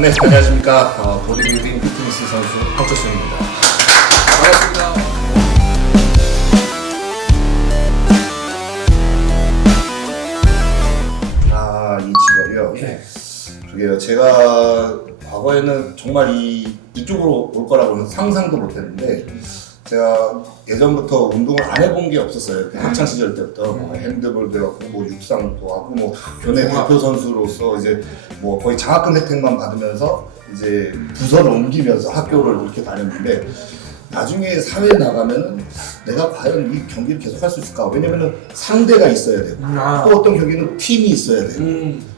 네, 안녕하십니까. 보디빌딩 피트니스 선수 박철순입니다. 반갑습니다. 이 직업이요. 네. 그게요. 제가 과거에는 정말 이쪽으로 올 거라고는 상상도 못했는데, 제가 예전부터 운동을 안 해본 게 없었어요. 학창 시절 때부터 뭐 핸드볼도 하고 뭐 육상도 하고 뭐 교내 대표 선수로서 이제 뭐 거의 장학금 혜택만 받으면서 이제 부서를 옮기면서 학교를 이렇게 다녔는데, 나중에 사회에 나가면은 내가 과연 이 경기를 계속 할 수 있을까? 왜냐면은 상대가 있어야 되고 또 어떤 경기는 팀이 있어야 되고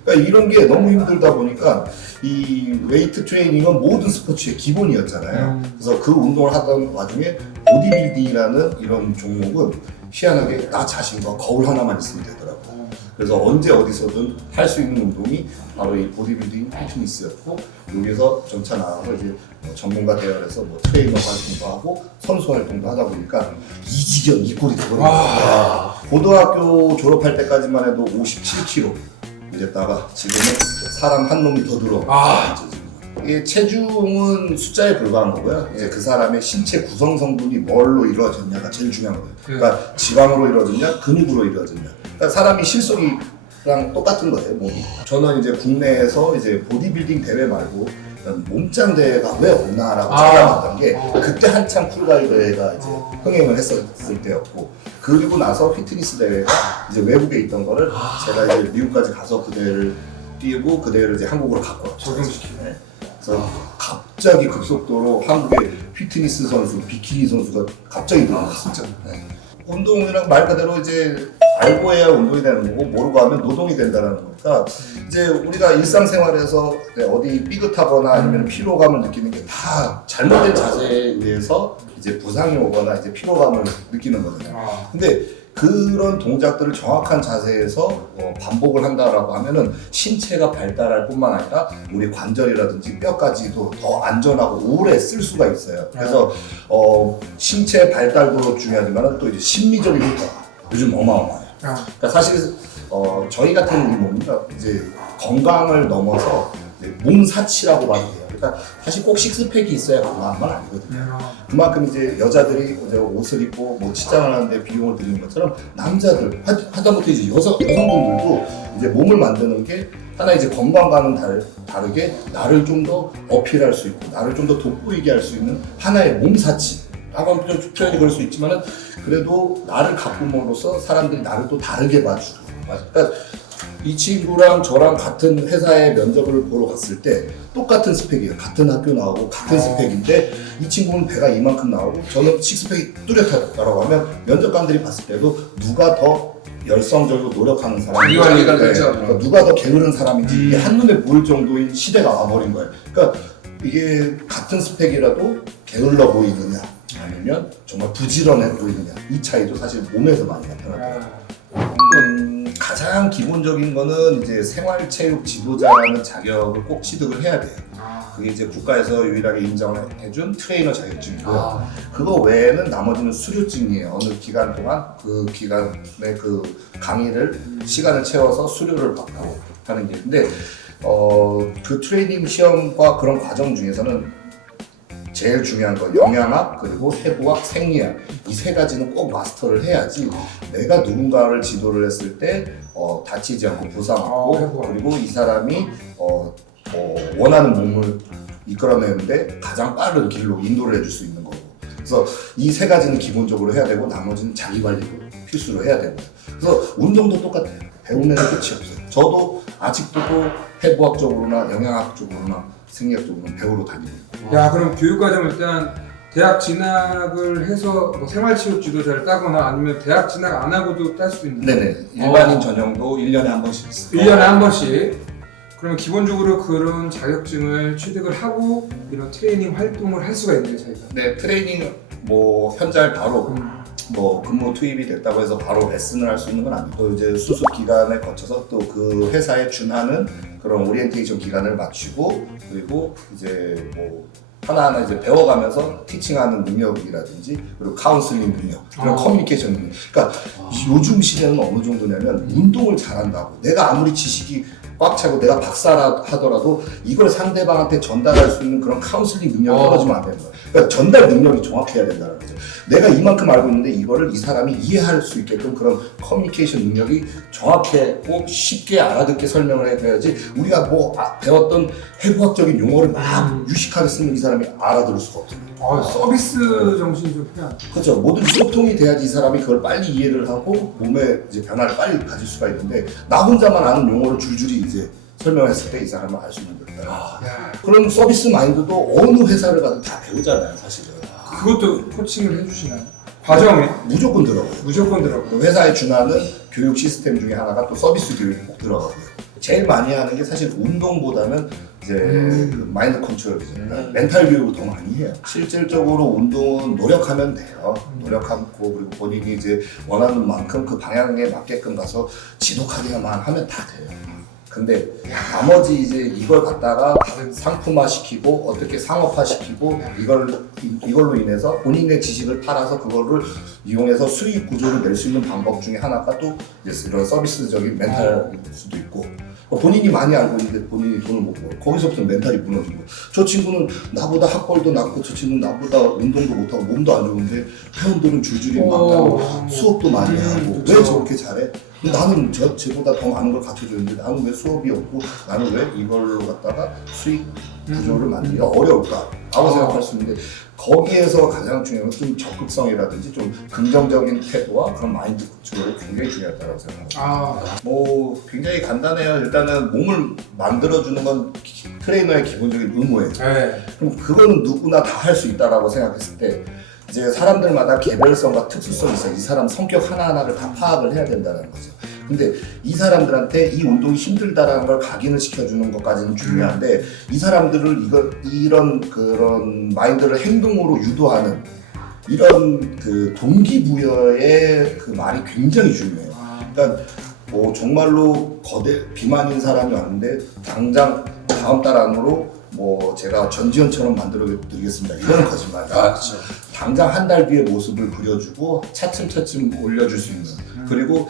그러니까 이런 게 너무 힘들다 보니까 이 웨이트 트레이닝은 모든 스포츠의 기본이었잖아요. 그래서 그 운동을 하던 와중에 보디빌딩이라는 이런 종목은 희한하게 나 자신과 거울 하나만 있으면 되더라고요. 그래서 언제 어디서든 할 수 있는 운동이 바로 이 보디빌딩 피트니스였고, 여기서 점차 나가서 이제 전문가 대열에서 뭐 트레이너 활동도 하고 선수 활동도 하다 보니까 이지경 이 꼴이 되버린 거예요. 고등학교 졸업할 때까지만 해도 57kg 이랬다가 지금은 사람 한 놈이 더 들어. 이게 체중은 숫자에 불과한 거고요. 이제 그 사람의 신체 구성 성분이 뭘로 이루어졌냐가 제일 중요한 거예요. 그러니까 지방으로 이루어졌냐, 근육으로 이루어졌냐. 그러니까 사람이 실속이랑 똑같은 거예요, 몸이. 저는 이제 국내에서 이제 보디빌딩 대회 말고 몸짱 대회가 왜 없나라고 찾아봤던 게, 그때 한참 쿨가이 대회가 이제 흥행을 했었을 때였고, 그리고 나서 피트니스 대회가 이제 외국에 있던 거를 제가 이제 미국까지 가서 그 대회를 뛰고 그 대회를 이제 한국으로 갖고 왔죠. 적용시키네. 그래서 갑자기 급속도로 한국의 피트니스 선수, 비키니 선수가 갑자기 늘어났어요. 진짜. 네. 운동이랑 말 그대로 이제 알고 해야 운동이 되는 거고, 모르고 하면 노동이 된다는 거니까, 이제 우리가 일상생활에서 어디 삐끗하거나 아니면 피로감을 느끼는 게 다 잘못된 자세에 의해서 이제 부상이 오거나 이제 피로감을 느끼는 거잖아요. 근데 그런 동작들을 정확한 자세에서 반복을 한다라고 하면은 신체가 발달할 뿐만 아니라 우리 관절이라든지 뼈까지도 더 안전하고 오래 쓸 수가 있어요. 그래서 신체 발달도 중요하지만 또 이제 심리적인 효과가 요즘 어마어마해요. 그러니까 사실 저희 같은 이 몸은 이제 건강을 넘어서 이제 몸사치라고 봐도 돼요. 그러니까 사실 꼭 식스팩이 있어야 건강한 건 아니거든요. 그만큼 이제 여자들이 이제 옷을 입고 뭐 치장을 하는데 비용을 들이는 것처럼 남자들 하다못해 이제 여성분들도 이제 몸을 만드는 게 하나 이제 건강과는 다르게 나를 좀 더 어필할 수 있고 나를 좀 더 돋보이게 할 수 있는 하나의 몸사치 라고 하면 좀 표현이 그럴 수 있지만은, 그래도 나를 가꿈으로써 사람들이 나를 또 다르게 봐주고. 그러니까 이 친구랑 저랑 같은 회사에 면접을 보러 갔을 때 똑같은 스펙이에요. 같은 학교 나오고 같은 스펙인데 이 친구는 배가 이만큼 나오고 저는 식스팩이 뚜렷하다고 하면 면접관들이 봤을 때도 누가 더 열성적으로 노력하는 사람인지, 관리가 되죠. 그러니까 누가 더 게으른 사람인지 이게 한눈에 보일 정도의 시대가 와버린 거예요. 그러니까 이게 같은 스펙이라도 게을러 보이느냐 아니면 정말 부지런해 보이느냐, 이 차이도 사실 몸에서 많이 나타나더라고요. 가장 기본적인 거는 이제 생활체육 지도자라는 자격을 꼭 취득을 해야 돼요. 그게 이제 국가에서 유일하게 인정을 해준 트레이너 자격증이고요. 그거 외에는 나머지는 수료증이에요. 어느 기간 동안 그 기간에 그 강의를 시간을 채워서 수료를 받고 하는 게 있는데, 그 트레이닝 시험과 그런 과정 중에서는 제일 중요한 건 영양학, 그리고 해부학, 생리학, 이 세 가지는 꼭 마스터를 해야지 내가 누군가를 지도를 했을 때 다치지 않고 부상 없고, 그리고 이 사람이 원하는 몸을 이끌어내는데 가장 빠른 길로 인도를 해줄 수 있는 거고. 그래서 이 세 가지는 기본적으로 해야 되고 나머지는 자기 관리도 필수로 해야 됩니다. 그래서 운동도 똑같아요. 배우는 게 끝이 없어요. 저도 아직도 또 해부학적으로나 영양학적으로나 생리학적으로는 배우러 다니고 있고. 야, 그럼 교육과정 일단 대학 진학을 해서 뭐 생활체육 지도자를 따거나 아니면 대학 진학 안 하고도 딸 수도 있는 거예요? 네네. 일반인 전형도 1년에 한 번씩 있어요. 1년에 한 번씩. 그러면 기본적으로 그런 자격증을 취득을 하고 이런 트레이닝 활동을 할 수가 있네요, 저희가. 네, 트레이닝 뭐 현잘 바로 뭐 근무 투입이 됐다고 해서 바로 레슨을 할 수 있는 건 아니고, 이제 수습 기간을 거쳐서 또 그 회사에 준하는 그런 오리엔테이션 기간을 마치고, 그리고 이제 뭐 하나하나 이제 배워가면서 티칭하는 능력이라든지, 그리고 카운슬링 능력, 이런 커뮤니케이션 능력. 그러니까 요즘 시대는 어느 정도냐면 운동을 잘한다고 내가 아무리 지식이 꽉 차고 내가 박사라 하더라도 이걸 상대방한테 전달할 수 있는 그런 카운슬링 능력이 떨어지면 안 되는 거야. 그러니까 전달 능력이 정확해야 된다는 거죠. 내가 이만큼 알고 있는데 이거를 이 사람이 이해할 수 있게끔 그런 커뮤니케이션 능력이 정확하고 쉽게 알아듣게 설명을 해줘야지 우리가 뭐 배웠던 해부학적인 용어를 막 유식하게 쓰면 이 사람이 알아들을 수가 없잖아요. 서비스 정신이 좀 필요한. 그렇죠. 모든 소통이 돼야지 이 사람이 그걸 빨리 이해를 하고 몸에 이제 변화를 빨리 가질 수가 있는데 나 혼자만 아는 용어를 줄줄이 이제 설명했을 때 이 사람은 알 수 있는 거다. 그런 서비스 마인드도 어느 회사를 가도 다 배우잖아요, 사실은. 그것도 코칭을 해주시나요? 과정에? 무조건 들어가요. 무조건 들어가요. 회사에 준하는 교육 시스템 중에 하나가 또 서비스 교육이 꼭 들어가고요. 제일 많이 하는 게 사실 운동보다는 이제 그 마인드 컨트롤이잖아요. 멘탈 교육을 더 많이 해요. 실질적으로 운동은 노력하면 돼요. 노력하고 그리고 본인이 이제 원하는 만큼 그 방향에 맞게끔 가서 지독하게만 하면 다 돼요. 근데 나머지 이제 이걸 갖다가 상품화 시키고 어떻게 상업화 시키고 이걸로 인해서 본인의 지식을 팔아서 그거를 이용해서 수익 구조를 낼 수 있는 방법 중에 하나가 또 이제 이런 서비스적인 멘탈일 수도 있고 본인이 많이 알고 있는데 본인이 돈을 못 벌어 거기서부터 멘탈이 무너지고 저 친구는 나보다 학벌도 낮고 저 친구는 나보다 운동도 못하고 몸도 안 좋은데 회원들은 줄줄이 만나고 수업도 많이 하고 왜 저렇게 잘해? 나는 쟤보다 더 많은 걸 갖춰줬는데 나는 왜 수업이 없고 나는 왜 이걸로 갖다가 수익 구조를 만들기가 어려울까? 라고 생각할 수 있는데 거기에서 가장 중요한 건 좀 적극성이라든지 좀 긍정적인 태도와 그런 마인드 구조가 굉장히 중요하다고 생각합니다. 뭐 굉장히 간단해요. 일단은 몸을 만들어주는 건 트레이너의 기본적인 의무예요. 그럼 그거는 누구나 다 할 수 있다라고 생각했을 때 이제 사람들마다 개별성과 특수성이 있어요. 이 사람 성격 하나하나를 다 파악을 해야 된다는 거죠. 근데 이 사람들한테 이 운동이 힘들다라는 걸 각인을 시켜주는 것까지는 중요한데 이 사람들을 이런 그런 마인드를 행동으로 유도하는 이런 그 동기부여의 그 말이 굉장히 중요해요. 그러니까 뭐 정말로 거대 비만인 사람이 왔는데 당장 다음 달 안으로 뭐 제가 전지현처럼 만들어 드리겠습니다. 이런 거짓말. 그렇죠. 당장 한 달 뒤의 모습을 그려주고 차츰차츰 올려줄 수 있는 그리고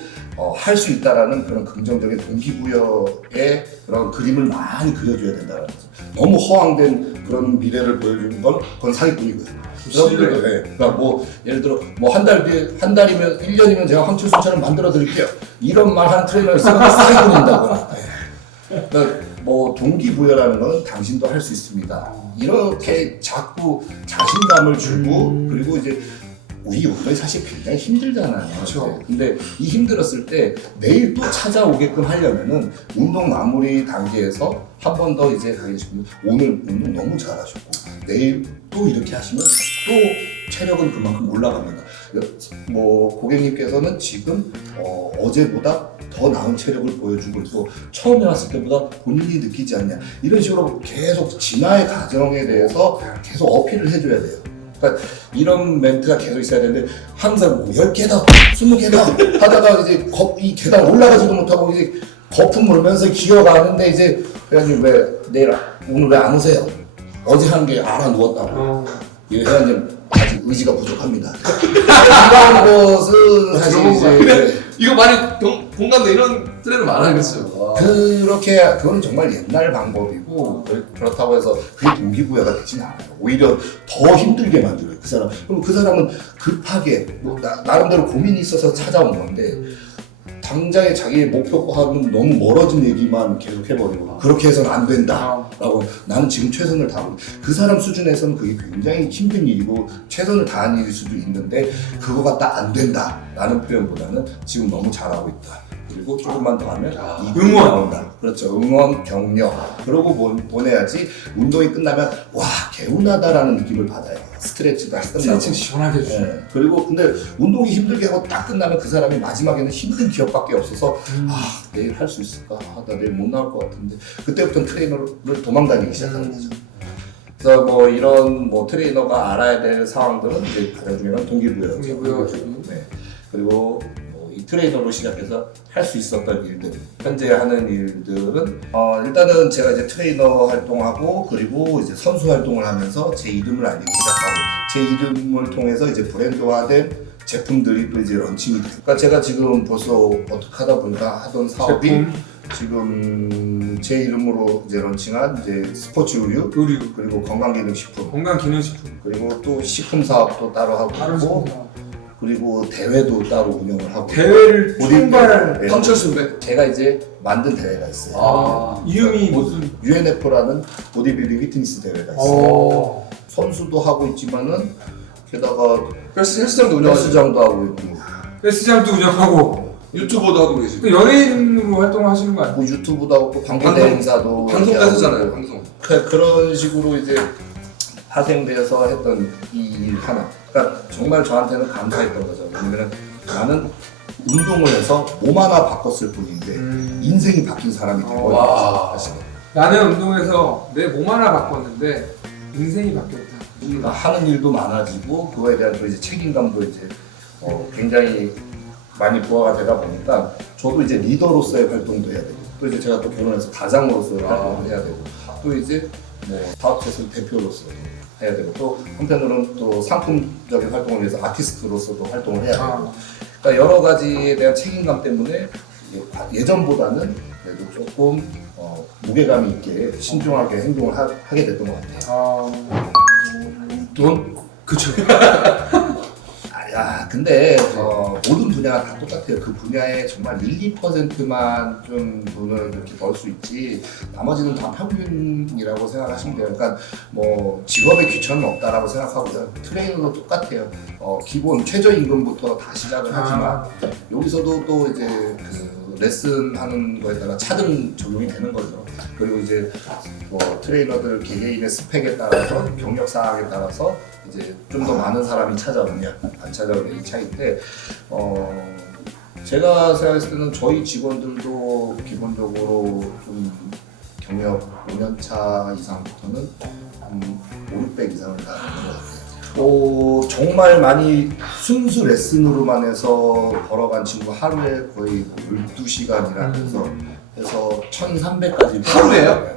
할 수 있다라는 그런 긍정적인 동기부여의 그런 그림을 많이 그려줘야 된다는 거죠. 너무 허황된 그런 미래를 보여주는 건 그건 사기꾼이거든요. 여러분들도 그러니까 뭐 예를 들어 뭐 한 달이면 1년이면 제가 황철수처럼 만들어 드릴게요. 이런 말 하는 트레이너를 쓰면 사기꾼인다거나. 그러니까 뭐 동기부여라는 건 당신도 할 수 있습니다. 이렇게 자꾸 자신감을 주고 그리고 이제 우리 운동이 사실 굉장히 힘들잖아요. 그렇죠. 근데 이 힘들었을 때 내일 또 찾아오게끔 하려면은 운동 마무리 단계에서 한 번 더 이제 가겠습니다. 오늘 운동 너무 잘하셨고 내일 또 이렇게 하시면 또 체력은 그만큼 올라갑니다. 뭐 고객님께서는 지금 어제보다 더 나은 체력을 보여주고 또 처음에 왔을 때보다 본인이 느끼지 않냐 이런 식으로 계속 진화의 과정에 대해서 계속 어필을 해줘야 돼요. 그러니까 이런 멘트가 계속 있어야 되는데 항상 뭐 10개다 20개다 하다가 이제 이 계단 올라가지도 못하고 이제 거품 물면서 기어가는데 이제 회원님 왜 오늘 왜 안 오세요? 어제 한 게 알아 누웠다고. 이 회원님 아직 의지가 부족합니다. 이런 것은 사실 이제 이거 많이 공감돼 이런 트레이너 많아야겠어요. 그건 정말 옛날 방법이고 그렇다고 해서 그게 동기부여가 되진 않아요. 오히려 더 힘들게 만들어요. 그 사람. 그럼 그 사람은 급하게 뭐 나름대로 고민이 있어서 찾아온 건데 당장에 자기의 목표하고는 너무 멀어진 얘기만 계속 해버리고 그렇게 해서는 안 된다라고 나는 지금 최선을 다하고 그 사람 수준에서는 그게 굉장히 힘든 일이고 최선을 다한 일일 수도 있는데 그거 갖다 안 된다라는 표현보다는 지금 너무 잘하고 있다. 그리고 조금만 더 하면 응원 나온다. 그렇죠. 응원, 격려. 그러고 보내야지 운동이 끝나면 와 개운하다라는 느낌을 받아요. 스트레치가 끝나고. 스트레칭 시원하게 해주죠. 네. 그리고 근데 운동이 힘들게 하고 딱 끝나면 그 사람이 마지막에는 힘든 기억밖에 없어서 내일 할 수 있을까? 나 내일 못 나올 것 같은데 그때부터 트레이너를 도망다니기 시작하는 거죠. 그래서 뭐 이런 뭐 트레이너가 알아야 될 상황들은 이제 가장 중요한 동기부여. 네. 그리고 이 트레이너로 시작해서 할 수 있었던 일들, 현재 하는 일들은 일단은 제가 이제 트레이너 활동하고 그리고 이제 선수 활동을 하면서 제 이름을 알리기 시작하고 제 이름을 통해서 이제 브랜드화된 제품들이 또 이제 런칭이 돼요. 그러니까 제가 지금 벌써 어떻게 하다 보니까 하던 사업이 지금 제 이름으로 이제 런칭한 이제 스포츠 의류 의류, 그리고 건강기능식품 건강기능식품, 그리고 또 식품 사업도 따로 하고 다른 있고 식품. 그리고 대회도 따로 운영을 하고 대회를 보디- 총괄 네. 황철수인데. 제가 이제 만든 대회가 있어요. 아. 이름이 무슨? UNF라는 보디빌딩 피트니스 대회가 있어요. 어. 선수도 하고 있지만은 게다가 헬스장도 운영하시고 헬스장도 하고 있고 헬스장도 운영하고 유튜버도 하고 계시고 또 연예인으로 활동하시는 거 아니에요? 뭐 유튜브도 하고 또 방송- 방송 행사도 방송도 이렇게 하고 하셨잖아요. 방송. 그런 식으로 이제 파생돼서 했던 이 일 하나. 그러니까 정말 저한테는 감사했던 거죠. 왜냐면 나는 운동을 해서 몸 하나 바꿨을 뿐인데 인생이 바뀐 사람이 되고 와. 사실. 나는 운동해서 내 몸 하나 바꿨는데 인생이 바뀌었다. 그러니까 하는 일도 많아지고 그거에 대한 또 이제 책임감도 이제 굉장히 많이 부과가 되다 보니까 저도 이제 리더로서의 활동도 해야 되고 또 이제 제가 또 결혼해서 가장으로서의 활동을 해야 되고 또 이제 뭐 사업체에서 대표로서도 해야 되고 또 한편으로는 또 상품적인 활동을 위해서 아티스트로서도 활동을 해야 되고 아, 그러니까 여러 가지에 대한 책임감 때문에 이게 예전보다는 그래도 조금 무게감 있게 신중하게 행동을 하게 됐던 것 같아요. 돈? 그쵸. 야, 근데 모든 분야가 다 똑같아요. 그 분야에 정말 1, 2%만 좀 돈을 이렇게 벌 수 있지 나머지는 다 평균이라고 생각하시면 돼요. 그러니까 뭐 직업에 귀천은 없다라고 생각하고요. 트레이너도 똑같아요. 기본 최저임금부터 다 시작을 하지만 여기서도 또 이제 그 레슨 하는 거에 따라 차등 적용이 되는 거죠. 그리고 이제 뭐 트레이너들 개개인의 스펙에 따라서 경력 사항에 따라서 이제 좀 더 많은 사람이 찾아오냐 안 찾아오냐 이 차이인데 제가 생각했을 때는 저희 직원들도 기본적으로 좀 경력 5년 차 이상부터는 한 5, 600 이상을 다 하는 것 같아요. 정말 많이 순수 레슨으로만 해서 벌어간 친구 하루에 거의 12시간이나 해서 1,300까지 하루에요?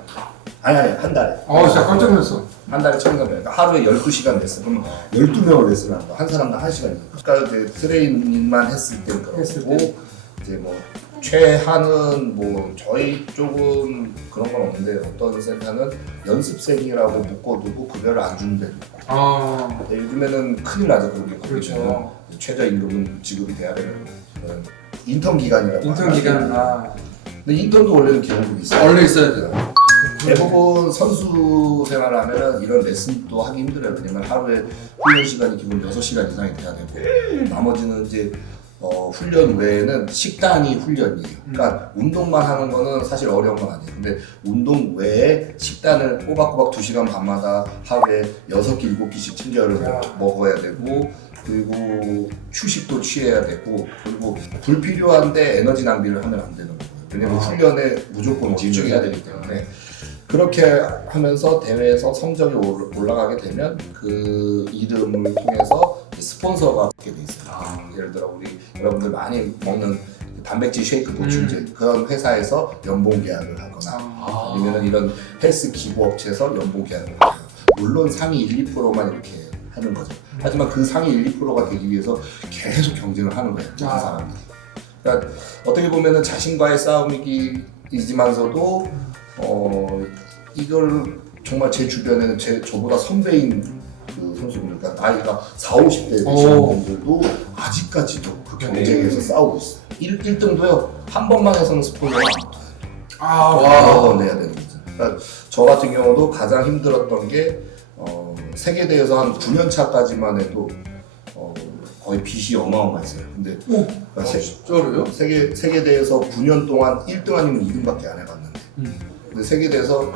아니 한 달에. 진짜 깜짝 놀랐어. 한 달에 1,300. 그러니까 하루에 12시간 레슨. 그러면 12명을 레슨을 한다. 한 사람당 1시간이니까. 그러니까 이제 트레이닝만 했을 때 했을 그렇고 때. 이제 뭐 최하는 뭐 저희 쪽은 그런 건 없는데 어떤 센터는 연습생이라고 묶어두고 급여를 안 주는 데도 있고. 근데 요즘에는 큰일 나죠. 그게 그렇죠. 최저임금은 지급이 돼야 되는 그런 인턴 기간이라고. 인턴 기간. 근데 인턴도 원래는 기본급이 있어요. 원래 있어야 돼요. 대부분 선수 생활을 하면은 이런 레슨도 하기 힘들어요. 왜냐면 하루에 훈련 시간이 기본 6시간 이상이 돼야 되고 나머지는 이제 훈련 외에는 식단이 훈련이에요. 그러니까 운동만 하는 거는 사실 어려운 건 아니에요. 근데 운동 외에 식단을 꼬박꼬박 2시간 반마다 하루에 6끼, 7끼씩 챙겨 먹어야 되고 그리고 휴식도 취해야 되고 그리고 불필요한데 에너지 낭비를 하면 안 되는 거예요. 왜냐면 훈련에 무조건 집중해야 되기 때문에 그렇게 하면서 대회에서 성적이 올라가게 되면 그 이름을 통해서 스폰서가 받게 돼 있어요. 예를 들어 우리 여러분들 많이 먹는 단백질 쉐이크 보충제 그런 회사에서 연봉 계약을 하거나 아니면 이런 헬스 기부 업체에서 연봉 계약을 하거나 물론 상위 1, 2%만 이렇게 하는 거죠. 하지만 그 상위 1, 2%가 되기 위해서 계속 경쟁을 하는 거예요. 그 사람들이. 그러니까 어떻게 보면은 자신과의 싸움이지만서도 이걸 정말 제 주변에는 저보다 선배인 그 선수들, 그러니까 나이가 40, 50대 되시는 분들도 아직까지도 그 경쟁에서 싸우고 있어요. 1등도요, 한 번만 해서는 스폰서가 안 붙어요. 여러 번 내야 되는 거죠. 그러니까 저 같은 경우도 가장 힘들었던 게 세계대회에서 한 9년 차까지만 해도 거의 빚이 어마어마했어요. 근데 그러니까 진짜로요? 세계대회에서 9년 동안 1등 아니면 2등밖에 안 해봤는데 근데 세계대회에서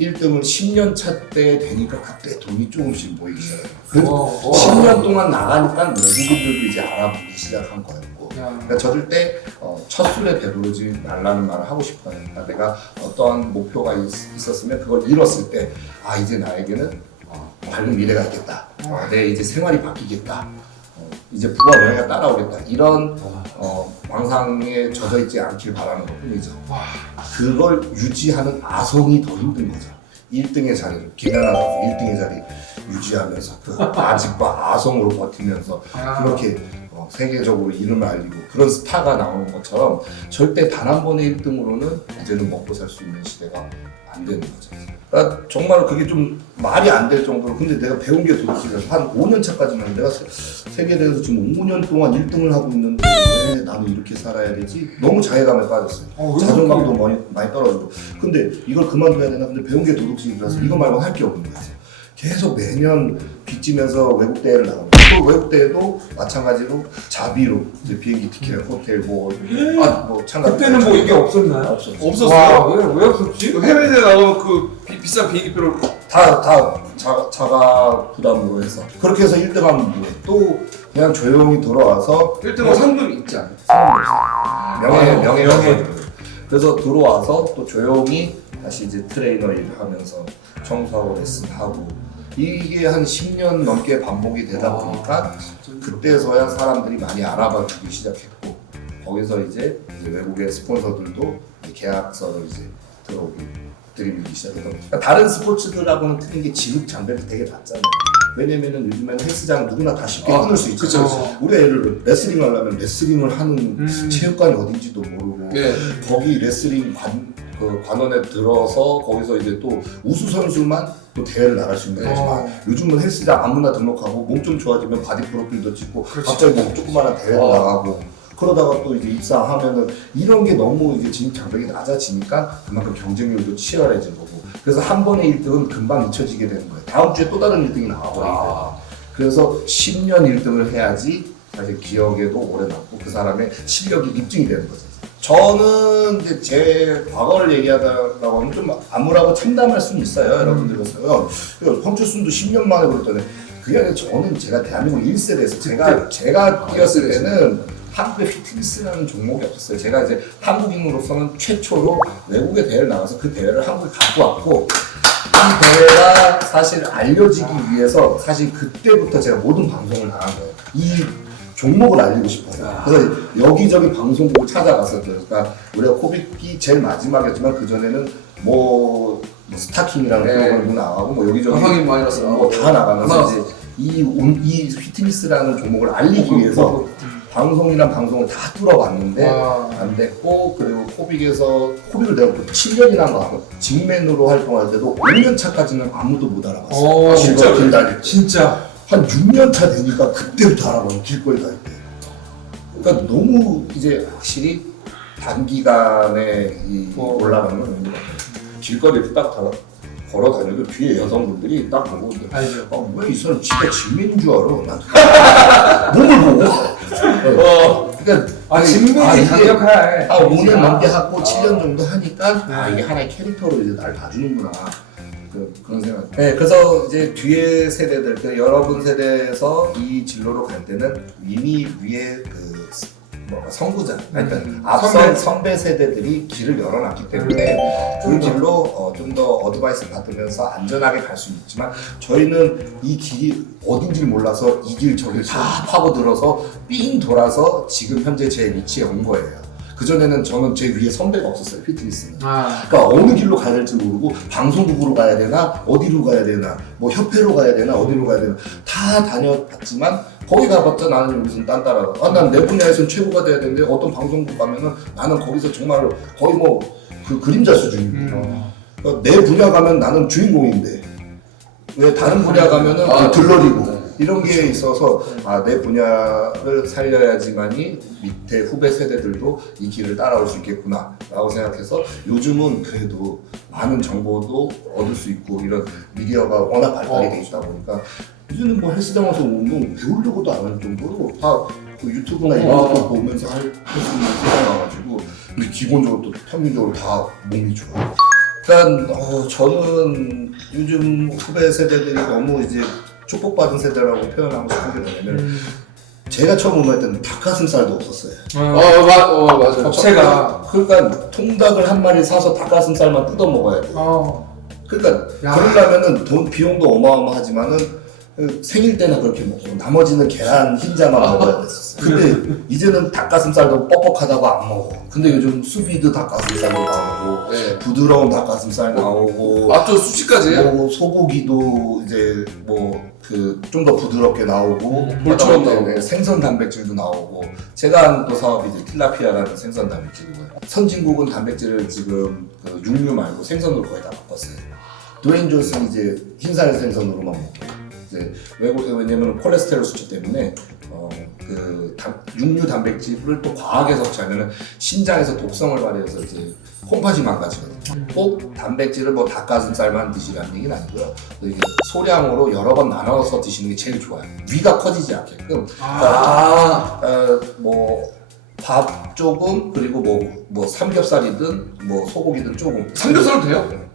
1등을 10년 차 때 되니까 그때 돈이 조금씩 모이기 시작해요. 그 10년 동안 나가니까 외국인들도 이제 알아보기 시작한 거였고 그러니까 저들 때 첫 술에 배부르지 말라는 말을 하고 싶어요. 그러니까 내가 어떠한 목표가 있었으면 그걸 이뤘을 때 이제 나에게는 밝은 미래가 있겠다. 내 이제 생활이 바뀌겠다. 이제 부와 명예가 따라오겠다. 이런 망상에 젖어 있지 않길 바라는 것 뿐이죠. 그걸 유지하는 아성이 더 힘든 거죠. 1등의 자리를, 김연아 선수 1등의 자리 유지하면서 그 아직과 아성으로 버티면서 그렇게 세계적으로 이름을 알리고 그런 스타가 나오는 것처럼 절대 단 한 번의 1등으로는 이제는 먹고 살 수 있는 시대가 안 되는 거죠. 그러니까 정말 그게 좀 말이 안 될 정도로 근데 내가 배운 게 도대체 한 5년 차까지는 내가 세계에 대해서 지금 5년 동안 1등을 하고 있는데 왜 나는 이렇게 살아야 되지? 너무 자괴감에 빠졌어요. 자존감도 많이 떨어지고 근데 이걸 그만둬야 되나? 근데 배운 게 도둑질이라서 이거 말고 할 게 없는 거지. 계속 매년 빚지면서 외국 대회를 나가고 또 외국 대회도 마찬가지로 자비로 이제 비행기 티켓, 호텔 뭐 참가. 그때는 뭐 이게 없었나요? 없었어요. 와, 왜 없었지? 그 해외대 나가면 그 비싼 비행기표를 다 자가 부담으로 해서 그렇게 해서 1등하면 뭐해? 또 그냥 조용히 돌아와서 1등은 상금이 있지 않아요? 명예. 그래서 들어와서 또 조용히 다시 이제 트레이너 일하면서 청소하고 레슨하고 이게 한 10년 넘게 반복이 되다 보니까 그때서야 사람들이 많이 알아봐 주기 시작했고 거기서 이제 외국의 스폰서들도 계약서를 이제 들이밀기 시작했던 거죠. 그러니까 다른 스포츠들하고는 틀린 게 진흙 장벽이 되게 낮잖아요. 왜냐면은 요즘에는 헬스장 누구나 다 쉽게 끊을 수 있잖아요. 그쵸. 우리가 예를 들어 레슬링 하려면 레슬링을 하는 체육관이 어딘지도 모르고 네. 거기 레슬링 관원에 들어서 거기서 이제 또 우수 선수만 또 대회를 나갈 수 있는 거지만 요즘은 헬스장 아무나 등록하고 몸 좀 좋아지면 바디 프로필도 찍고 갑자기 뭐 조그마한 대회를 나가고 그러다가 또 이제 입상하면은 이런 게 너무 이제 진입 장벽이 낮아지니까 그만큼 경쟁률도 치열해진 거고 그래서 한 번의 1등은 금방 잊혀지게 되는 거예요. 다음 주에 또 다른 1등이 나와버리거든요. 그래서 10년 1등을 해야지 사실 기억에도 오래 남고 그 사람의 실력이 입증이 되는 거죠. 저는 이제 제 과거를 얘기하다가 하면 좀 암울하고 참담할 수는 있어요. 여러분들께서요. 황철순도 10년 만에 그랬더니 그게 아니라 저는 제가 대한민국 1세대에서 제가 뛰었을 때는 한국에 피트니스라는 종목이 없었어요. 제가 이제 한국인으로서는 최초로 외국의 대회를 나가서 그 대회를 한국에 갖고 왔고 이 대회가 사실 알려지기 위해서 사실 그때부터 제가 모든 방송을 나간 거예요. 이 종목을 알리고 싶어서. 그래서 여기저기 방송국을 찾아갔었죠. 그러니까 우리가 코빅이 제일 마지막이었지만 그 전에는 뭐 스타킹이라는 프로그램도 나가고 뭐 여기저기 가상인 마이너스 다 나가면서 이제 이 피트니스라는 종목을 알리기 위해서 방송이란 방송을 다 뚫어봤는데 안 됐고 그리고 코빅을 내가 7년이나 하고 직맨으로 활동할 때도 5년 차까지는 아무도 못 알아봤어요. 진짜 길 다닐 때. 진짜 한 6년 차 되니까 그때부터 알아봐요. 길거리 다닐 때. 그러니까 너무 이제 확실히 단기간에 올라가는 건 있는 것 같아요. 길거리에 딱 걸어 다녀도 뒤에 여성분들이 딱 보고 알죠. 왜 이 사람 지가 직맨인 줄 알아? 몸을 보고. 그러니까 진맨이 강력해. 5년 넘게 하고 7년 정도 하니까 이게 하나의 캐릭터로 이제 날 봐주는구나. 그런 생각. 네, 그래서 이제 뒤에 세대들, 여러분 세대에서 이 진로로 갈 때는 이미 위에 선구자, 그러니까 앞선 선배 세대들이 길을 열어놨기 때문에 그 길로 좀 더 어드바이스 받으면서 안전하게 갈 수는 있지만 저희는 이 길이 어딘지 몰라서 이 길 저길 다 파고들어서 삥 돌아서 지금 현재 제 위치에 온 거예요. 그전에는 저는 제 위에 선배가 없었어요, 피트니스는. 그러니까 어느 길로 가야 될지 모르고 방송국으로 가야 되나 어디로 가야 되나 뭐 협회로 가야 되나 어디로 가야 되나 다 다녀봤지만 거기 가봤자 나는 여기서 딴따라 난 내 분야에서는 최고가 돼야 되는데 어떤 방송국 가면은 나는 거기서 정말 거의 뭐 그 그림자 수준이에요. 그러니까 내 분야 가면 나는 주인공인데 왜 다른 분야 가면은 들러리고 이런 게 있어서 내 분야를 살려야지만이 밑에 후배 세대들도 이 길을 따라올 수 있겠구나 라고 생각해서 요즘은 그래도 많은 정보도 얻을 수 있고 이런 미디어가 워낙 발달이 돼 있다 보니까 이제는 뭐 헬스장 와서 운동 배우려고도 안 할 정도로 다 그 유튜브나 이런 것도 보면서 할 수 있는 세상이 와가지고 근데 기본적으로 또 평균적으로 다 몸이 좋아요. 그러니까 저는 요즘 후배 세대들이 너무 이제 축복받은 세대라고 표현하고 싶은 게 뭐냐면 제가 처음 운동할 때는 닭가슴살도 없었어요. 맞아요. 업체가 그러니까 통닭을 한 마리 사서 닭가슴살만 뜯어 먹어야 돼요. 그러니까 그러려면은 비용도 어마어마하지만은 생일 때는 그렇게 먹고 나머지는 계란 흰자만 먹어야 됐었어요. 근데 이제는 닭가슴살도 뻑뻑하다고 안 먹어. 근데 요즘 수비드 닭가슴살도 나오고 네. 부드러운 닭가슴살 나오고 앞쪽 수치까지 해요? 뭐 소고기도 이제 뭐 그 좀 더 부드럽게 나오고 볼처럼 그다음에 나오고. 생선 단백질도 나오고 제가 하는 또 사업이 이제 틸라피아라는 생선 단백질이고요. 선진국은 단백질을 지금 그 육류 말고 생선으로 거의 다 바꿨어요. 드웨인 존슨이 이제 흰살 생선으로만 먹고 이제 왜냐면 콜레스테롤 수치 때문에 육류 단백질을 또 과하게 섭취하면 신장에서 독성을 발휘해서 이제 콩팥이 망가지거든요. 꼭 단백질을 뭐 닭가슴살만 드시라는 얘기는 아니고요. 이게 소량으로 여러 번 나눠서 드시는 게 제일 좋아요. 위가 커지지 않게끔. 뭐 밥 조금 그리고 뭐 삼겹살이든 뭐 소고기든 조금. 삼겹살도 돼요?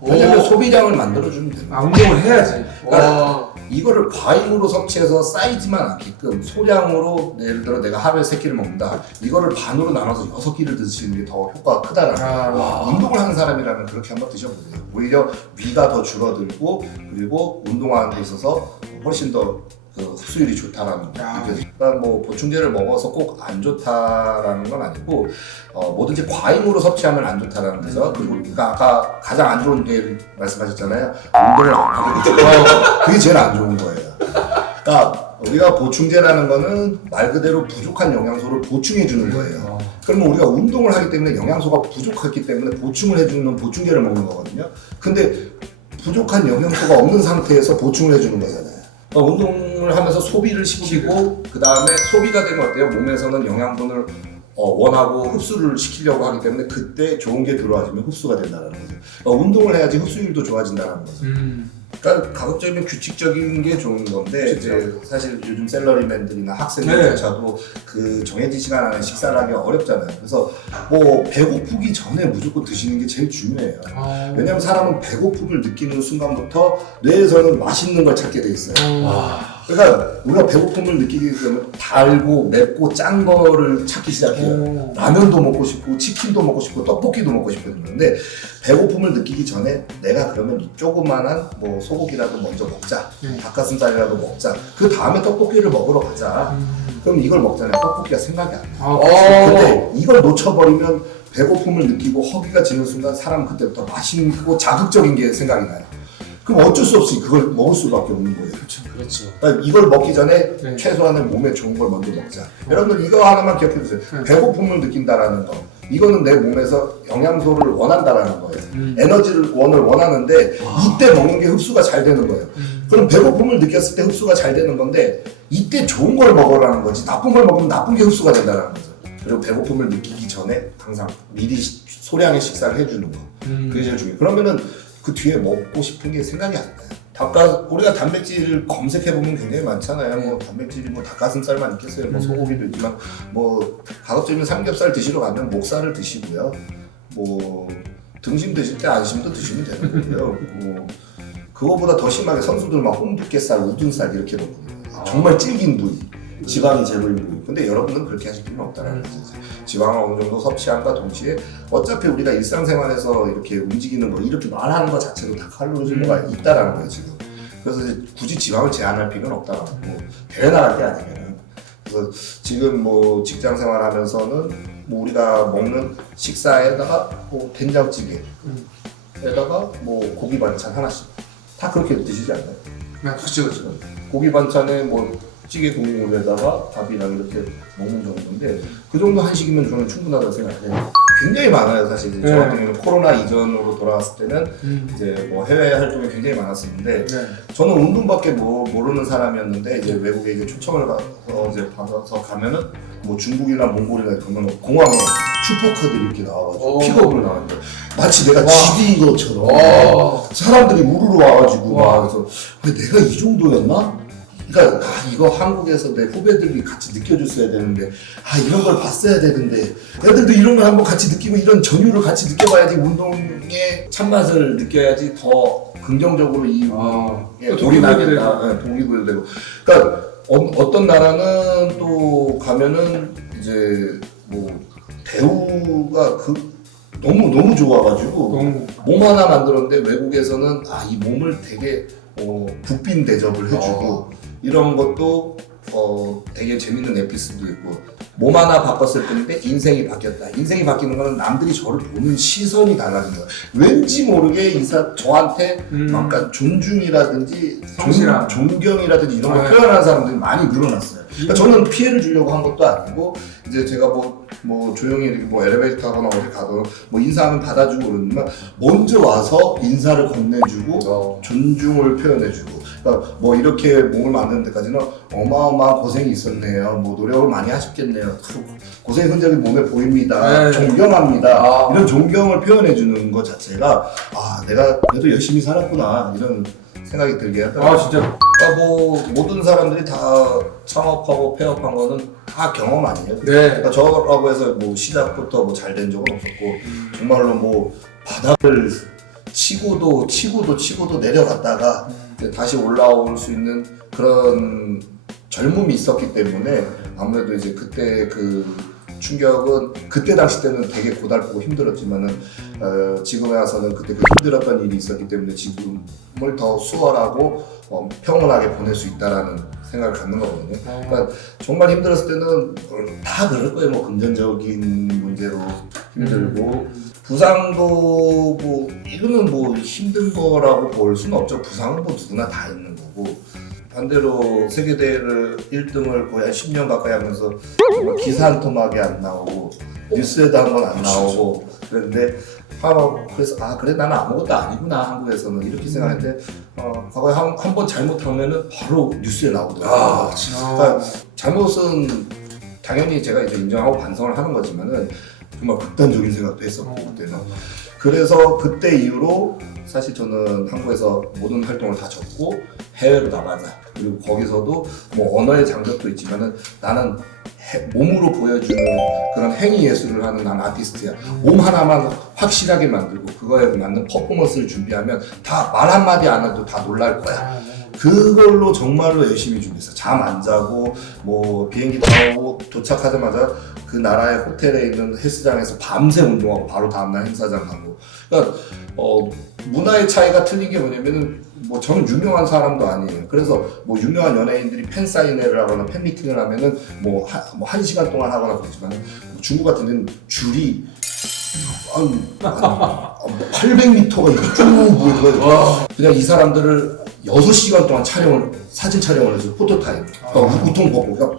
왜냐면 오. 소비량을 만들어주면 됩니다. 운동을 해야지. 와. 이거를 과잉으로 섭취해서 쌓이지만 않게끔 소량으로 예를 들어 내가 하루에 3끼를 먹는다. 이거를 반으로 나눠서 6끼를 드시는 게 더 효과가 크다라는 거예요. 운동을 하는 사람이라면 그렇게 한번 드셔보세요. 오히려 위가 더 줄어들고 그리고 운동하는 데 있어서 훨씬 더 흡수율이 좋다라는 거. 그러니까 뭐 보충제를 먹어서 꼭 안 좋다라는 건 아니고 뭐든지 과잉으로 섭취하면 안 좋다라는 거죠. 그리고 그러니까 아까 가장 안 좋은 게 말씀하셨잖아요. 운동을 안 하는 게 그게 제일 안 좋은 거예요. 그러니까 우리가 보충제라는 거는 말 그대로 부족한 영양소를 보충해 주는 거예요. 그러면 우리가 운동을 하기 때문에 영양소가 부족했기 때문에 보충을 해주는 보충제를 먹는 거거든요. 근데 부족한 영양소가 없는 상태에서 보충을 해주는 거잖아요. 그러니까 운동을 하면서 소비를 시키고 그 다음에 소비가 되면 어때요? 몸에서는 영양분을 원하고 흡수를 시키려고 하기 때문에 그때 좋은 게 들어와주면 흡수가 된다는 거죠. 그러니까 운동을 해야지 흡수율도 좋아진다는 거죠. 그러니까 가급적이면 규칙적인 게 좋은 건데 이제 사실 요즘 샐러리맨들이나 학생들조차도 그 정해진 시간 안에 식사를 하기가 어렵잖아요. 그래서 뭐 배고프기 전에 무조건 드시는 게 제일 중요해요. 왜냐면 사람은 배고픔을 느끼는 순간부터 뇌에서는 맛있는 걸 찾게 돼 있어요. 그러니까 우리가 배고픔을 느끼게 되면 달고 맵고 짠 거를 찾기 시작해요. 라면도 먹고 싶고 치킨도 먹고 싶고 떡볶이도 먹고 싶고 그런데 배고픔을 느끼기 전에 내가 그러면 이 조그만한 뭐 소고기라도 먼저 먹자. 닭가슴살이라도 먹자. 그 다음에 떡볶이를 먹으러 가자. 그럼 이걸 먹잖아요. 떡볶이가 생각이 안 나요. 근데 이걸 놓쳐버리면 배고픔을 느끼고 허기가 지는 순간 사람은 그때부터 맛있고 자극적인 게 생각이 나요. 그럼 어쩔 수 없이 그걸 먹을 수밖에 없는 거예요. 그렇죠. 그러니까 이걸 먹기 전에 최소한의 몸에 좋은 걸 먼저 먹자. 여러분들 이거 하나만 기억해 주세요. 배고픔을 느낀다라는 거. 이거는 내 몸에서 영양소를 원한다라는 거예요. 에너지를 원하는데 이때 먹는 게 흡수가 잘 되는 거예요. 그럼 배고픔을 느꼈을 때 흡수가 잘 되는 건데 이때 좋은 걸 먹으라는 거지. 나쁜 걸 먹으면 나쁜 게 흡수가 된다는 거죠. 그리고 배고픔을 느끼기 전에 항상 미리 소량의 식사를 해주는 거. 그게 제일 중요해요. 그러면은 그 뒤에 먹고 싶은 게 생각이 안 나요. 우리가 단백질을 검색해보면 굉장히 많잖아요. 뭐 단백질이 뭐 닭가슴살만 있겠어요. 뭐 소고기도 있지만 뭐 가급적이면 삼겹살 드시러 가면 목살을 드시고요. 뭐 등심 드실 때 안심도 드시면 되는 거고요. 뭐 그거보다 더 심하게 선수들 막 홍두깨살, 우둔살 이렇게 먹거든요. 정말 질긴 부위. 지방이 제로인 부위. 근데 여러분은 그렇게 하실 필요는 없다는 거죠. 지방을 어느 정도 섭취함과 동시에 어차피 우리가 일상생활에서 이렇게 움직이는 거, 이렇게 말하는 거 자체도 다 칼로리 소모가 있다라는 거예요, 지금. 그래서 이제 굳이 지방을 제한할 필요는 없다라는 거고, 대회 나갈 게 아니면은. 그래서 지금 뭐 직장 생활하면서는 뭐 우리가 먹는 식사에다가 뭐 된장찌개에다가 뭐 고기 반찬 하나씩 다 그렇게 드시지 않나요? 그렇죠. 고기 반찬에 뭐 찌개 국물에다가 밥이랑 이렇게 먹는 정도인데 그 정도 한식이면 저는 충분하다고 생각해요. 굉장히 많아요, 사실. 저 같은 경우는 코로나 이전으로 돌아왔을 때는 이제 뭐 해외 활동이 굉장히 많았었는데 저는 운동밖에 모르는 사람이었는데 이제 외국에 이제 초청을 받아서 가면은 뭐 중국이나 몽골이나 그러면 공항에 슈퍼카들이 이렇게 나와가지고 픽업을 나왔는데 마치 내가 집인 것처럼 사람들이 우르르 와가지고 막 그래서 내가 이 정도였나? 그러니까 이거 한국에서 내 후배들이 같이 느껴줬어야 되는데 이런 걸 봤어야 되는데 애들도 이런 걸 한번 같이 느끼고 이런 전율을 같이 느껴봐야지 운동의 참맛을 느껴야지 더 긍정적으로 이 동기부여가 되고. 동기부여가 되고 그러니까 어떤 나라는 또 가면은 이제 뭐 대우가 너무 좋아가지고 몸 하나 만들었는데 외국에서는 이 몸을 되게 국빈 대접을 해주고 이런 것도 되게 재밌는 에피소드도 있고 몸 하나 바꿨을 뿐인데 인생이 바뀌었다. 인생이 바뀌는 거는 남들이 저를 보는 시선이 달라지는 거예요. 왠지 모르게 저한테 약간 존중이라든지 성실함. 존경이라든지 이런 걸 네. 표현하는 사람들이 많이 늘어났어요. 그러니까 저는 피해를 주려고 한 것도 아니고 이제 제가 뭐 조용히 이렇게 뭐 엘리베이터 타거나 어디 가도 뭐 인사하면 받아주고 그러지만 먼저 와서 인사를 건네주고 존중을 표현해주고 그러니까 뭐 이렇게 몸을 만드는 데까지는 어마어마한 고생이 있었네요. 뭐 노력을 많이 하셨겠네요. 고생의 흔적이 몸에 보입니다. 네. 존경합니다. 이런 존경을 표현해주는 것 자체가 내가 그래도 열심히 살았구나 이런 생각이 들게 하더라고요. 진짜. 그러니까 뭐 모든 사람들이 다 창업하고 폐업한 거는 다 경험 아니에요. 네. 그러니까 저라고 해서 뭐 시작부터 뭐 잘 된 적은 없었고 정말로 뭐 바닥을 치고도 내려갔다가 이제 다시 올라올 수 있는 그런 젊음이 있었기 때문에 아무래도 이제 그때 그 충격은 그때 당시 때는 되게 고달프고 힘들었지만은 지금에 와서는 그때 그 힘들었던 일이 있었기 때문에 지금을 더 수월하고 평온하게 보낼 수 있다라는 생각을 갖는 거거든요. 그러니까 정말 힘들었을 때는 다 그럴 거예요. 뭐 금전적인 문제로 힘들고 부상도 뭐 이거는 뭐 힘든 거라고 볼 수는 없죠. 부상은 뭐 누구나 다 있는 거고. 반대로 세계대회를 1등을 거의 한 10년 가까이 하면서 정말 기사 한 토막이 안 나오고 뉴스에도 한 번 안 나오고 그랬는데 그래서 그래 나는 아무것도 아니구나 한국에서는 이렇게 생각했는데 과거에 한 번 잘못하면은 바로 뉴스에 나오더라고요. 그러니까 잘못은 당연히 제가 이제 인정하고 반성을 하는 거지만은 정말 극단적인 생각도 했었고 그때는. 그래서 그때 이후로 사실 저는 한국에서 모든 활동을 다 접고 해외로 나가자. 그리고 거기서도 뭐 언어의 장벽도 있지만은 나는 몸으로 보여주는 그런 행위 예술을 하는 난 아티스트야. 몸 하나만 확실하게 만들고 그거에 맞는 퍼포먼스를 준비하면 다 말 한마디 안 해도 다 놀랄 거야. 그걸로 정말로 열심히 준비했어. 잠 안 자고 뭐 비행기 타고 도착하자마자 그 나라의 호텔에 있는 헬스장에서 밤새 운동하고 바로 다음날 행사장 가고. 그러니까 문화의 차이가 틀린 게 뭐냐면은 뭐 저는 유명한 사람도 아니에요. 그래서 뭐 유명한 연예인들이 팬 사인회를 하거나 팬 미팅을 하면은 뭐 한 시간 동안 하거나 그러지만 중국 같은 데는 줄이 800m가 이렇게 쭉 모여서 그냥 이 사람들을 6시간 동안 사진 촬영을 해서 포토타임 우통 벗고 그러니까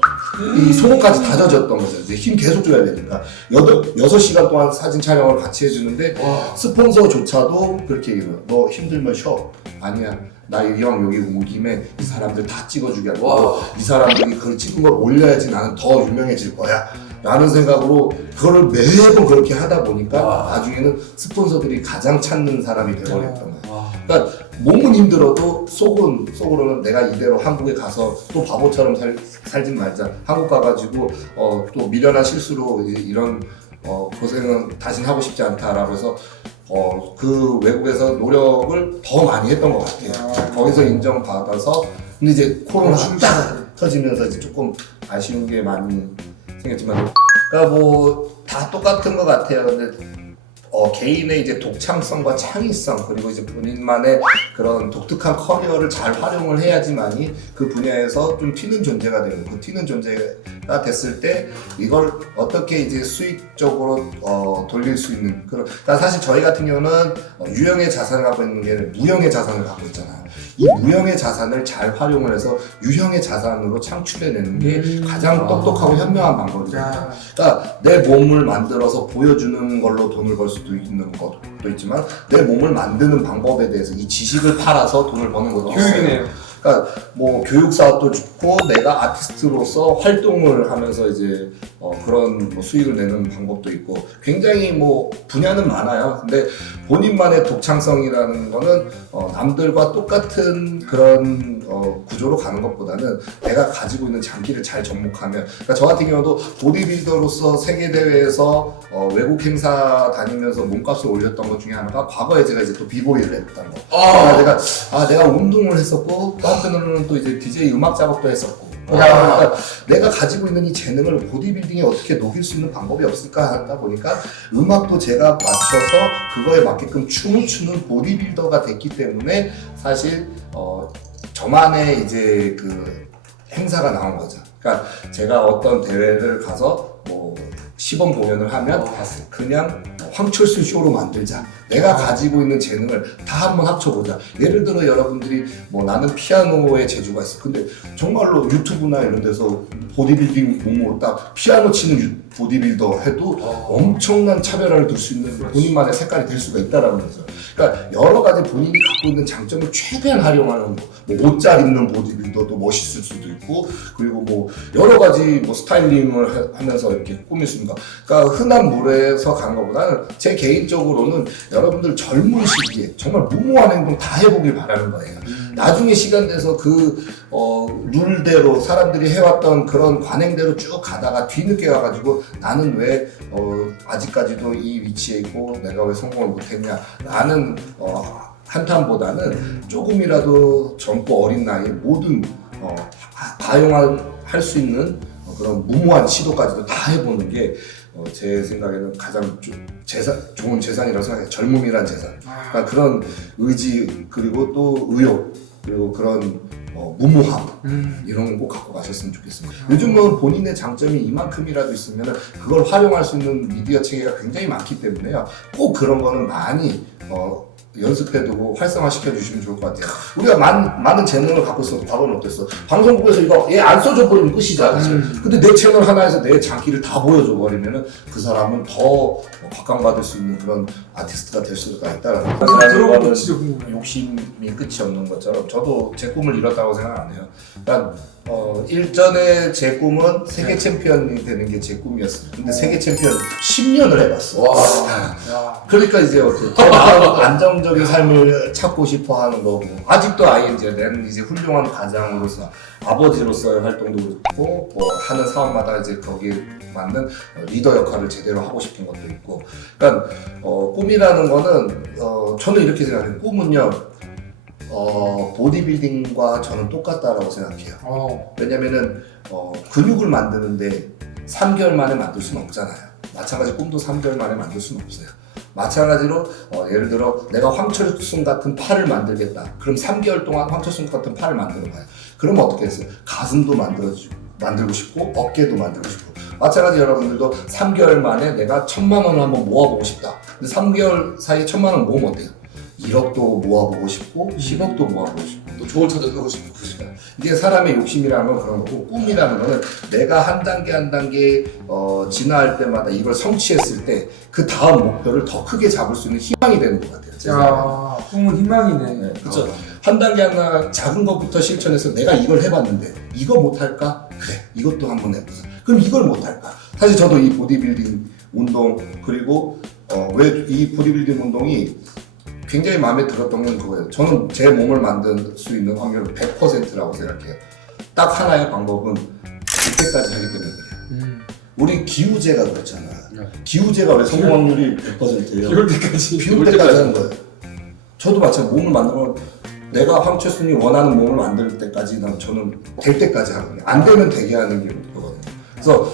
이 속옷까지 다 젖었던 거죠. 이제 힘 계속 줘야 되니까 6시간 동안 사진 촬영을 같이 해주는데 스폰서조차도 그렇게 얘기해요. 너 힘들면 쉬어. 아니야. 나 이왕 여기 온 김에 이 사람들 다 찍어주겠고 이 사람들이 그걸 찍은 걸 올려야지 나는 더 유명해질 거야 라는 생각으로 그걸 매번 그렇게 하다 보니까 나중에는 스폰서들이 가장 찾는 사람이 되어버렸던 거야. 그러니까 몸은 힘들어도 속으로는 내가 이대로 한국에 가서 또 바보처럼 살진 말자. 한국 가가지고 또 미련한 실수로 이런 고생은 다신 하고 싶지 않다라고 해서 그 외국에서 노력을 더 많이 했던 것 같아요. 거기서 인정받아서 근데 이제 코로나 딱 터지면서 이제 조금 아쉬운 게 많이 생겼지만 그러니까 뭐 다 똑같은 것 같아요. 근데 개인의 이제 독창성과 창의성 그리고 이제 본인만의 그런 독특한 커리어를 잘 활용을 해야지만이 그 분야에서 좀 튀는 존재가 되고 그 튀는 존재가 됐을 때 이걸 어떻게 이제 수익적으로 돌릴 수 있는 그런 그러니까 사실 저희 같은 경우는 유형의 자산을 갖고 있는 게 아니라 무형의 자산을 갖고 있잖아요. 이 무형의 자산을 잘 활용을 해서 유형의 자산으로 창출해내는 게 가장 똑똑하고 현명한 방법이거든요. 그러니까 내 몸을 만들어서 보여주는 걸로 돈을 벌 수도 있는 것도 있지만 내 몸을 만드는 방법에 대해서 이 지식을 팔아서 돈을 버는 것도 있어요. 교육이네요. 그러니까 뭐 교육 사업도 좋고 내가 아티스트로서 활동을 하면서 이제 그런 뭐 수익을 내는 방법도 있고 굉장히 뭐 분야는 많아요. 근데 본인만의 독창성이라는 거는 남들과 똑같은 그런 구조로 가는 것보다는 내가 가지고 있는 장기를 잘 접목하면 그러니까 저 같은 경우도 보디빌더로서 세계 대회에서 외국 행사 다니면서 몸값을 올렸던 것 중에 하나가 과거에 제가 이제 또 비보이를 했던 거. 그러니까 내가 운동을 했었고 또 한편으로는 또 이제 DJ 음악 작업도 했었고 그러니까 내가 가지고 있는 이 재능을 보디빌딩에 어떻게 녹일 수 있는 방법이 없을까 하다 보니까 음악도 제가 맞춰서 그거에 맞게끔 춤을 추는 보디빌더가 됐기 때문에 사실 저만의 이제 그 행사가 나온 거죠. 그러니까 제가 어떤 대회를 가서 뭐 시범 공연을 하면 그냥 황철수 쇼로 만들자. 내가 가지고 있는 재능을 다 한번 합쳐보자. 예를 들어 여러분들이 뭐 나는 피아노에 재주가 있어. 근데 정말로 유튜브나 이런 데서 보디빌딩 몸으로 딱 피아노 치는 보디빌더 해도 엄청난 차별화를 둘 수 있는 본인만의 색깔이 될 수가 있다라는 거죠. 그러니까 여러 가지 본인이 갖고 있는 장점을 최대한 활용하는 뭐 옷 잘 입는 보디빌더도 멋있을 수도 있고 그리고 뭐 여러 가지 뭐 스타일링을 하면서 이렇게 꾸밀 수 있는 거. 그러니까 흔한 물에서 가는 것보다는 제 개인적으로는 여러분들 젊은 시기에 정말 무모한 행동 다 해보길 바라는 거예요. 나중에 시간 돼서 그 룰대로 사람들이 해왔던 그런 관행대로 쭉 가다가 뒤늦게 와가지고 나는 왜 아직까지도 이 위치에 있고 내가 왜 성공을 못했냐 라는 한탄보다는 조금이라도 젊고 어린 나이에 모든 가용할 수 있는 그런 무모한 시도까지도 다 해보는 게 제 생각에는 가장 좋은 재산이라고 생각해요. 젊음이란 재산. 그러니까 그런 의지 그리고 또 의욕 그리고 그런 무모함 이런 거 꼭 갖고 가셨으면 좋겠습니다. 요즘은 본인의 장점이 이만큼이라도 있으면 그걸 활용할 수 있는 미디어 체계가 굉장히 많기 때문에요. 꼭 그런 거는 많이 연습해두고 활성화시켜 주시면 좋을 것 같아요. 우리가 많은 재능을 갖고 있어도 과거는 어땠어? 방송국에서 이거 얘 안 써줘 버리면 끝이잖아. 근데 내 채널 하나에서 내 장기를 다 보여줘 버리면은 그 사람은 더 각광받을 수 있는 그런 아티스트가 될 수가 있다라는 거. 들어보고 진짜 궁금해요. 욕심이 끝이 없는 것처럼 저도 제 꿈을 이뤘다고 생각 안 해요. 그러니까 일전에 제 꿈은 세계 챔피언이 되는 게 제 꿈이었어요. 근데 세계 챔피언 10년을 해봤어. 그러니까 이제 어떻게 더 나은 안정적인 삶을 찾고 싶어 하는 거고 아직도 나는 이제 훌륭한 가장으로서 아버지로서의 활동도 그렇고 뭐 하는 사업마다 이제 거기에 맞는 리더 역할을 제대로 하고 싶은 것도 있고 그러니까 꿈이라는 거는 저는 이렇게 생각해요. 꿈은요 보디빌딩과 저는 똑같다라고 생각해요. 왜냐면은 근육을 만드는데 3개월 만에 만들 수는 없잖아요. 마찬가지 꿈도 3개월 만에 만들 수는 없어요. 마찬가지로 예를 들어 내가 황철순 같은 팔을 만들겠다. 그럼 3개월 동안 황철순 같은 팔을 만들어봐요. 그럼 어떻게 했어요? 가슴도 만들고 싶고 어깨도 만들고 싶고 마찬가지 여러분들도 3개월 만에 내가 1,000만 원을 한번 모아보고 싶다. 근데 3개월 사이에 1,000만 원 모으면 어때요? 1억도 모아보고 싶고 10억도 모아보고 싶고 또 좋은 차도 사고 싶고. 이게 사람의 욕심이라는 건 그런 거고 꿈이라는 거는 내가 한 단계 한 단계 진화할 때마다 이걸 성취했을 때 그 다음 목표를 더 크게 잡을 수 있는 희망이 되는 것 같아요. 야, 꿈은 희망이네. 네, 그렇죠. 한 단계 하나 작은 것부터 실천해서 내가 이걸 해봤는데 이거 못할까? 그래 이것도 한번 해보자. 그럼 이걸 못할까? 사실 저도 이 보디빌딩 운동 그리고 왜 이 보디빌딩 운동이 굉장히 마음에 들었던 건 그거예요. 저는 제 몸을 만들 수 있는 확률은 100%라고 생각해요. 딱 하나의 방법은 그때까지 하기 때문에 그래요. 우리 기우제가 그렇잖아. 기우제가 왜 성공 확률이 100%예요? 비올 때까지. 비울 때까지 하는 거예요. 저도 마찬가지로 몸을 만들면 내가 황철순이 원하는 몸을 만들 때까지 저는 될 때까지 하거든요. 안 되면 되게 하는 게 목표거든요. 그래서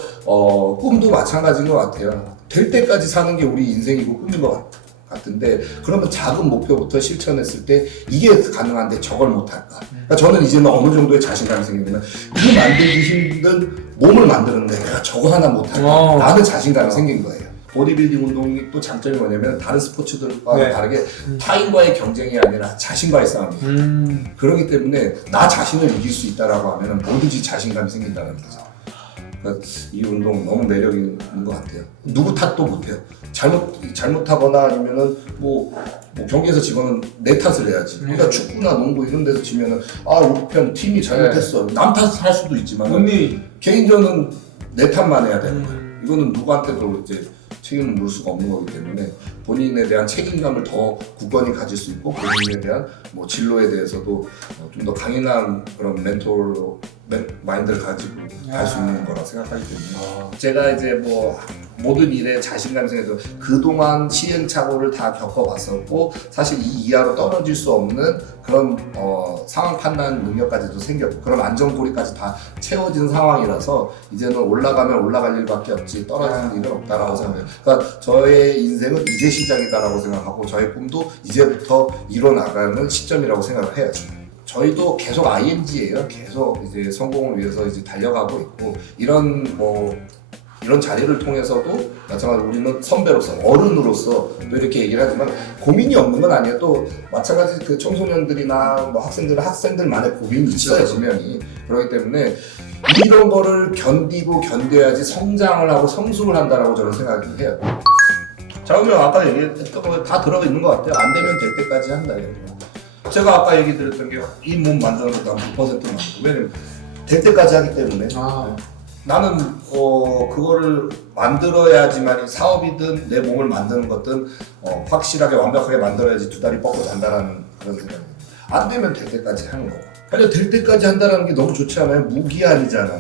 꿈도 마찬가지인 것 같아요. 될 때까지 사는 게 우리 인생이고 꿈인 것 같은데 그러면 작은 목표부터 실천했을 때 이게 가능한데 저걸 못할까? 그러니까 저는 이제는 어느 정도의 자신감이 생기면 이 만들기 힘든 몸을 만드는데 내가 저거 하나 못할까? 라는 자신감이 생긴 거예요. 보디빌딩 운동이 또 장점이 뭐냐면 다른 스포츠들과 다르게 타인과의 경쟁이 아니라 자신과의 싸움이에요. 그렇기 때문에 나 자신을 이길 수 있다라고 하면 뭐든지 자신감이 생긴다는 거죠. 그러니까 이 운동 너무 매력 있는 것 같아요. 누구 탓도 못해요. 잘못하거나 아니면은 뭐 경기에서 지면은 내 탓을 해야지. 그러니까 축구나 농구 이런 데서 지면은 우리 편 팀이 잘못했어. 남 탓을 할 수도 있지만 개인전은 내 탓만 해야 되는 거예요. 이거는 누구한테도 이제 책임을 물 수가 없는 거기 때문에 본인에 대한 책임감을 더 굳건히 가질 수 있고 본인에 대한 뭐 진로에 대해서도 좀 더 강인한 그런 마인드를 가지고 갈 수 있는 거라 생각하기 때문에 제가 이제 뭐 모든 일에 자신감이 생겨서 그동안 시행착오를 다 겪어봤었고 사실 이 이하로 떨어질 수 없는 그런 상황 판단 능력까지도 생겼고 그런 안전고리까지 다 채워진 상황이라서 이제는 올라가면 올라갈 일밖에 없지 떨어지는 일은 없다라고 생각해요. 그러니까 저의 인생은 이제 시작이다라고 생각하고 저의 꿈도 이제부터 이뤄나가는 시점이라고 생각을 해요. 저희도 계속 ING예요. 계속 이제 성공을 위해서 이제 달려가고 있고 이런 자리를 통해서도 마찬가지로 우리는 선배로서 어른으로서 또 이렇게 얘기를 하지만 고민이 없는 건 아니에요. 또 마찬가지 그 청소년들이나 뭐 학생들만의 고민이 있어요 분명히. 그렇기 때문에 이런 거를 견디고 견뎌야지 성장을 하고 성숙을 한다라고 저는 생각을 해요. 자 그러면 아까 얘기했던 거 다 들어가 있는 것 같아요. 안 되면 될 때까지 한다 이거죠. 제가 아까 얘기 드렸던 게 이 몸 만드는 것도 한 9% 만들고 왜냐면 될 때까지 하기 때문에 나는 그거를 만들어야지만 사업이든 내 몸을 만드는 것든 확실하게 완벽하게 만들어야지 두 다리 뻗고 잔다라는 그런 생각이에요. 안 되면 될 때까지 하는 거고. 아니 될 때까지 한다는 게 너무 좋지 않아요? 무기한이잖아.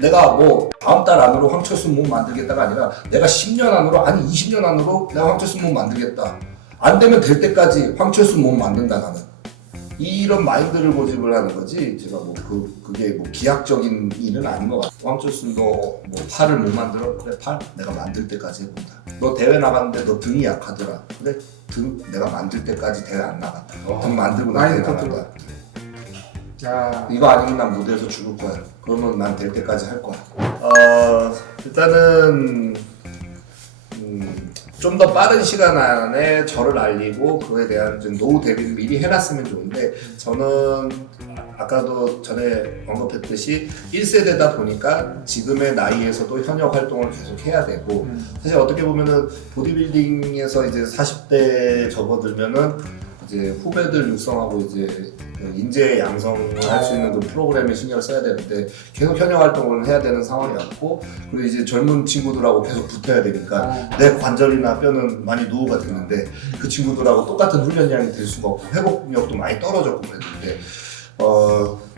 내가 뭐 다음 달 안으로 황철수 몸 만들겠다가 아니라 내가 10년 안으로 아니 20년 안으로 내가 황철수 몸 만들겠다. 안 되면 될 때까지 황철수 몸 만든다 나는. 이런 마인드를 고집을 하는 거지 제가 뭐 그게 뭐 기하학적인 일은 아닌 것 같아. 황철수 너 뭐 팔을 못 만들어? 그래 팔 내가 만들 때까지 해본다. 너 대회 나갔는데 너 등이 약하더라. 그래 등 내가 만들 때까지 대회 안 나간다. 등 만들고 나 대회 나간다. 이거 아니면 난 무대에서 죽을 거야. 그러면 난 될 때까지 할 거야. 일단은 좀 더 빠른 시간 안에 저를 알리고 그거에 대한 좀 노후 대비를 미리 해놨으면 좋은데 저는 아까도 전에 언급했듯이 1세대다 보니까 지금의 나이에서도 현역 활동을 계속 해야 되고 사실 어떻게 보면은 보디빌딩에서 이제 40대 접어들면은 이제 후배들 육성하고 이제 인재 양성을 할 수 있는 그 프로그램에 신경을 써야 되는데 계속 현역 활동을 해야 되는 상황이었고 그리고 이제 젊은 친구들하고 계속 붙어야 되니까 내 관절이나 뼈는 많이 노후가 됐는데 그 친구들하고 똑같은 훈련량이 될 수가 없고 회복력도 많이 떨어졌고 그랬는데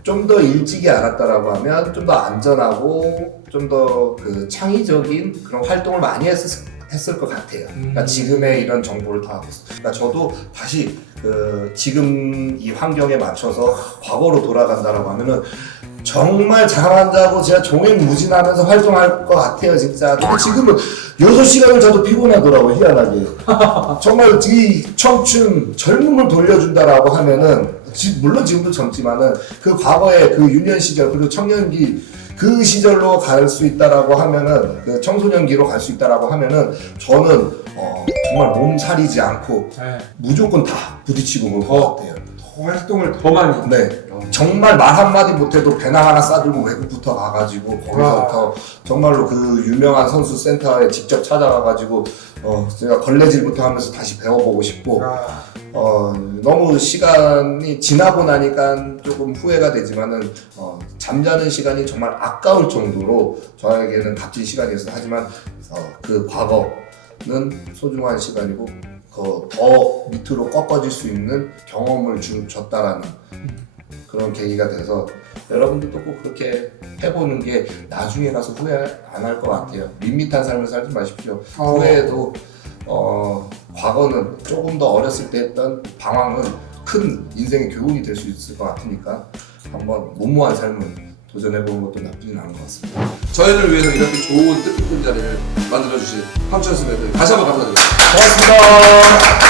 좀 더 일찍이 알았다라고 하면 좀 더 안전하고 좀 더 그 창의적인 그런 활동을 많이 했을 것 같아요. 그러니까 지금의 이런 정보를 다 하고 있어요. 그러니까 저도 다시 지금 이 환경에 맞춰서 과거로 돌아간다라고 하면은 정말 잠 안 자고 제가 종횡무진하면서 활동할 것 같아요 진짜. 근데 지금은 6시간을 자도 피곤하더라고요 희한하게. 정말 이 청춘 젊음을 돌려준다라고 하면은 물론 지금도 젊지만은 그 과거의 그 유년 시절 그리고 청년기 그 시절로 갈 수 있다라고 하면은 그 청소년기로 갈 수 있다라고 하면은 저는 정말 몸살이지 않고 무조건 다 부딪히고 올 것 같아요. 더 활동을 더 많이. 네. 정말 말 한마디 못해도 배낭 하나 싸들고 외국부터 가가지고 거기서부터 정말로 그 유명한 선수 센터에 직접 찾아가가지고 제가 걸레질부터 하면서 다시 배워보고 싶고 너무 시간이 지나고 나니까 조금 후회가 되지만은 잠자는 시간이 정말 아까울 정도로 저에게는 값진 시간이었어요. 하지만 그 과거는 소중한 시간이고 더 밑으로 꺾어질 수 있는 경험을 줬다라는 그런 계기가 돼서 여러분들도 꼭 그렇게 해보는 게 나중에 가서 후회 안 할 것 같아요. 밋밋한 삶을 살지 마십시오. 후회해도 과거는 조금 더 어렸을 때 했던 방황은 큰 인생의 교훈이 될 수 있을 것 같으니까 한번 무모한 삶을 도전해보는 것도 나쁘진 않은 것 같습니다. 저희를 위해서 이렇게 좋은 뜻깊은 자리를 만들어주신 황철수 대표님 다시 한번 감사드립니다. 고맙습니다.